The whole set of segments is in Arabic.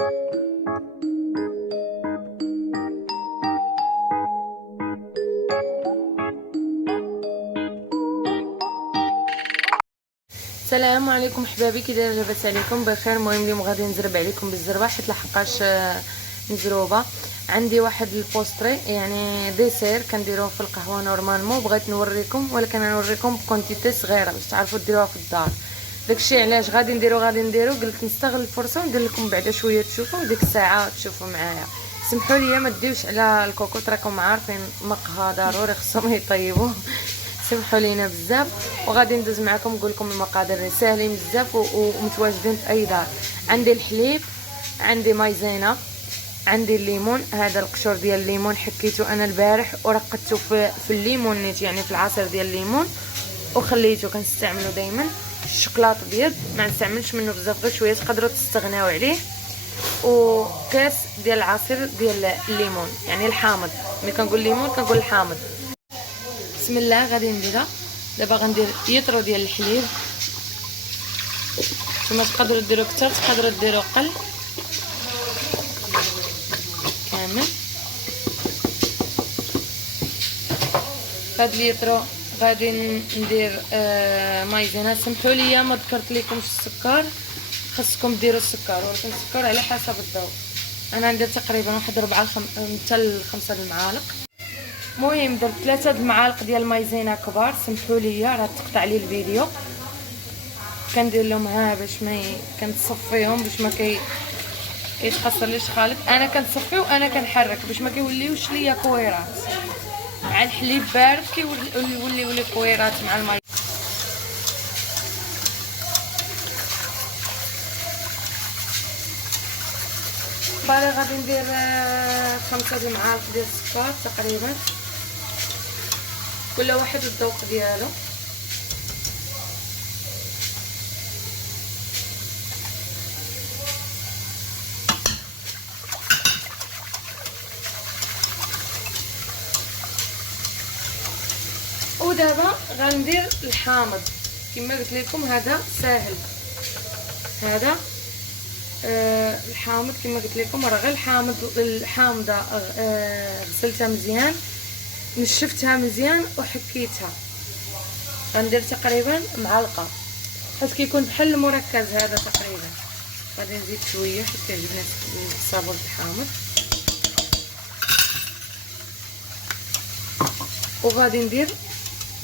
السلام عليكم حبابي، كي داير؟ لاباس عليكم بخير؟ المهم اليوم غادي نزرب عليكم بالزربه حيت لحقاش مزروبه. عندي واحد البوستري يعني ديسير كنديروه في القهوه نورمالمون، بغيت نوريكم ولكن نوريكم بكونتيتي صغيره باش تعرفوا ديروها في الدار. داكشي علاش غادي نديرو قلت نستغل الفرصه وندير لكم بعدا شويه تشوفوا ديك الساعه تشوفوا معايا. سمحوا لي ما تديوش على الكوكوط، راكم عارفين مقها ضروري خصهم يطيبوه. سمحوا لينا بزاف، وغادي ندوز معكم نقول لكم المقادير ساهلين بزاف ومتواجدين في اي دار. عندي الحليب، عندي مايزينا، عندي الليمون. هذا القشور ديال الليمون حكيته انا البارح ورقدته في الليمون نيت، يعني في العصير ديال الليمون وخليته. كنستعملو دائما. الشوكولاط ابيض ما نستعملش منه بزاف، غير شويه تقدروا تستغناو عليه. وكاس ديال العصير ديال الليمون، يعني الحامض. ملي كنقول ليمون كنقول الحامض. بسم الله غادي نديرها دابا. غندير يطرو ديال الحليب، نتوما تقدروا ديروا كثر تقدروا ديروا قل كامل. هاد اليطرو غادي ندير مايزينا. سمحوا لي ما ذكرت لكمش السكر، خاصكم ديروا السكر ولكن السكر على حسب الذوق. انا ندير تقريبا واحد 4 حتى 5 المعالق. المهم درت 3 المعالق ديال المايزينا كبار. سمحوا لي راه تقطع لي الفيديو. كندير لهم ها باش ما كنصفيهم باش ما يتخسرليش خالط. انا كنصفي وانا كنحرك باش ما كيوليوش ليا كويرات. مع الحليب بارد كيولي كويرات مع الماء. باغي غادي ندير 5 المعالق ديال السكر تقريبا، كل واحد الذوق ديالو. ودابا غندير الحامض كما قلت لكم. هذا ساهل، هذا الحامض كما قلت لكم راه غير الحامضه غسلتها مزيان، نشفتها مزيان وحكيتها. غندير تقريبا معلقه حيت كيكون بحال المركز هذا تقريبا. غادي نزيد شويه حيت كيعجبني الصابون الحامض. وغادي ندير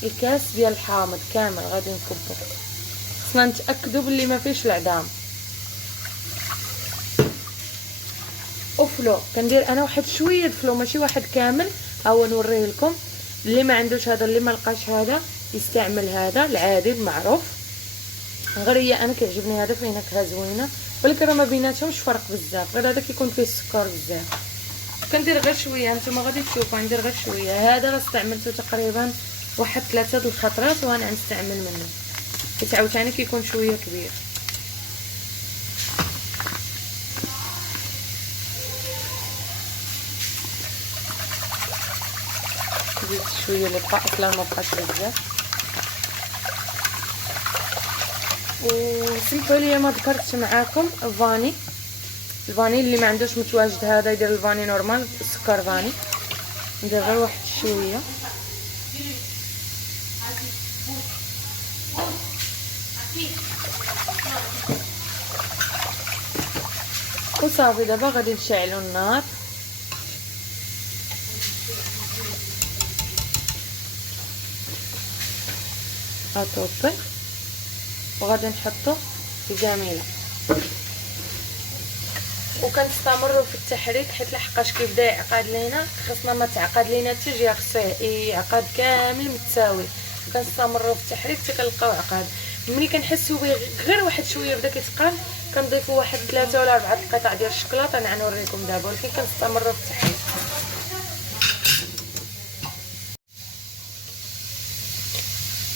الكاس ديال الحامض كامل غادي نكبو. خصنا نتاكدوا باللي ما فيش العظام. وفلو كندير انا واحد شويه فلو ماشي واحد كامل. ها هو نوريه لكم. اللي ما عندوش هذا، اللي ما لقاش هذا يستعمل هذا العادي المعروف. غير هي انا كيعجبني هذا فيه نكهه زوينه، ولكن راه ما بيناتهمش فرق بزاف، غير هذا كيكون فيه السكر بزاف. كندير غير شويه، نتوما غادي تشوفوا ندير غير شويه. هذا راه استعملته تقريبا واحد 3 الخطرات وانا نستعمل منه، حيت عاوتاني كيكون شويه كبير. زيد شويه اللي بقى اصلا ما بقاش بزاف. وسمحوا لي ما ذكرتش معاكم الفاني اللي ما عندوش متواجد هذا يدير الفاني نورمال، سكر فاني. ندير غير واحد شويه وصافي. دابا غادي نشعلوا النار. هطوطي وغادي نحطو في جميله. وكنستمروا في التحريك حيت لحقاش كيبدا يعقد لينا، خصنا ما تعقد لينا حتى جهه، خصو يعقد كامل متساوي. كنستمروا في التحريك حتى كنلقاو عقاد. ملي كنحسوا به غير واحد شويه بدا كيتقال كنضيفوا واحد 3 ولا 4 قطع ديال الشوكولاته. انا غنوريكم دابا، ولكن كنستمروا في التحريك.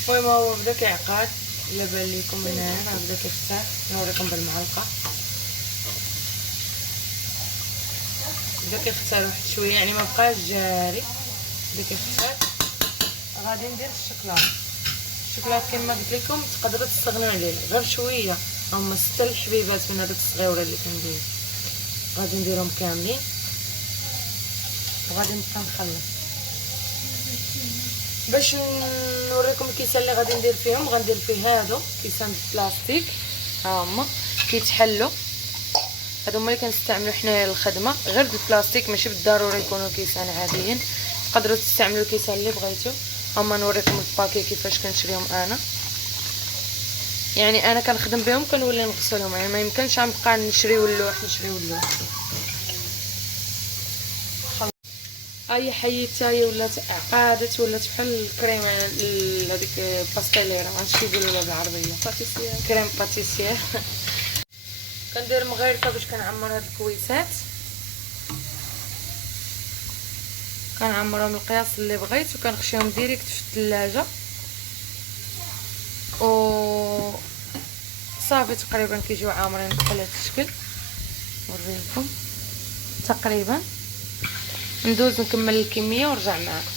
المهم هو بدا كيعقد، الا بان لكم من هنا بدا كيفتح. نوريكم بالمعلقه بدا كيختار واحد شويه، يعني ما بقاش جاري، بدا كيختار. غادي ندير الشوكولاط كما قلت لكم تقدروا تستغنوا عليه غير شويه. هما 6 الحبيبات من هذوك الصغيوره اللي كندير. غادي نديرهم كاملين وغادي نبقى نخلط. باش نوريكم الكيسان اللي غادي ندير فيهم، غندير فيه هادو كيسان بلاستيك، ها هما كيتحلوا، هادو هما اللي كنستعملوا حنايا للخدمه، غير البلاستيك ماشي بالضروره يكونوا كيسان عاديين، تقدروا تستعملوا الكيسان اللي بغيتو. هما نوريكم الباكي كيفاش كنشريهم انا، يعني انا كنخدم بهم كنولي نغسلهم، يعني ما يمكنش غنبقى نشريو اللوح. اي حيتاي ولات عقادت ولات بحال الكريم هذيك باستيليرا، عرفتي كيقولوا لها بالعربيه باتيسير، كريم باتيسير. كندير مغيرفه باش كنعمر هاد الكويسات، كنعمرهم القياس اللي بغيت وكنخشيهم ديريكت في الثلاجه و صافي. تقريبا كيجيو عامرين بحال هاد الشكل، نوريكم تقريبا. ندوز نكمل الكميه ونرجع معكم.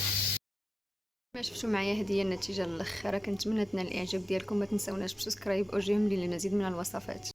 ما شفتوا معايا هذه هي النتيجه الاخيره. كنتمنى تنال الاعجاب ديالكم، ما تنساوناش بسبسكرايب او جيم للمزيد من الوصفات.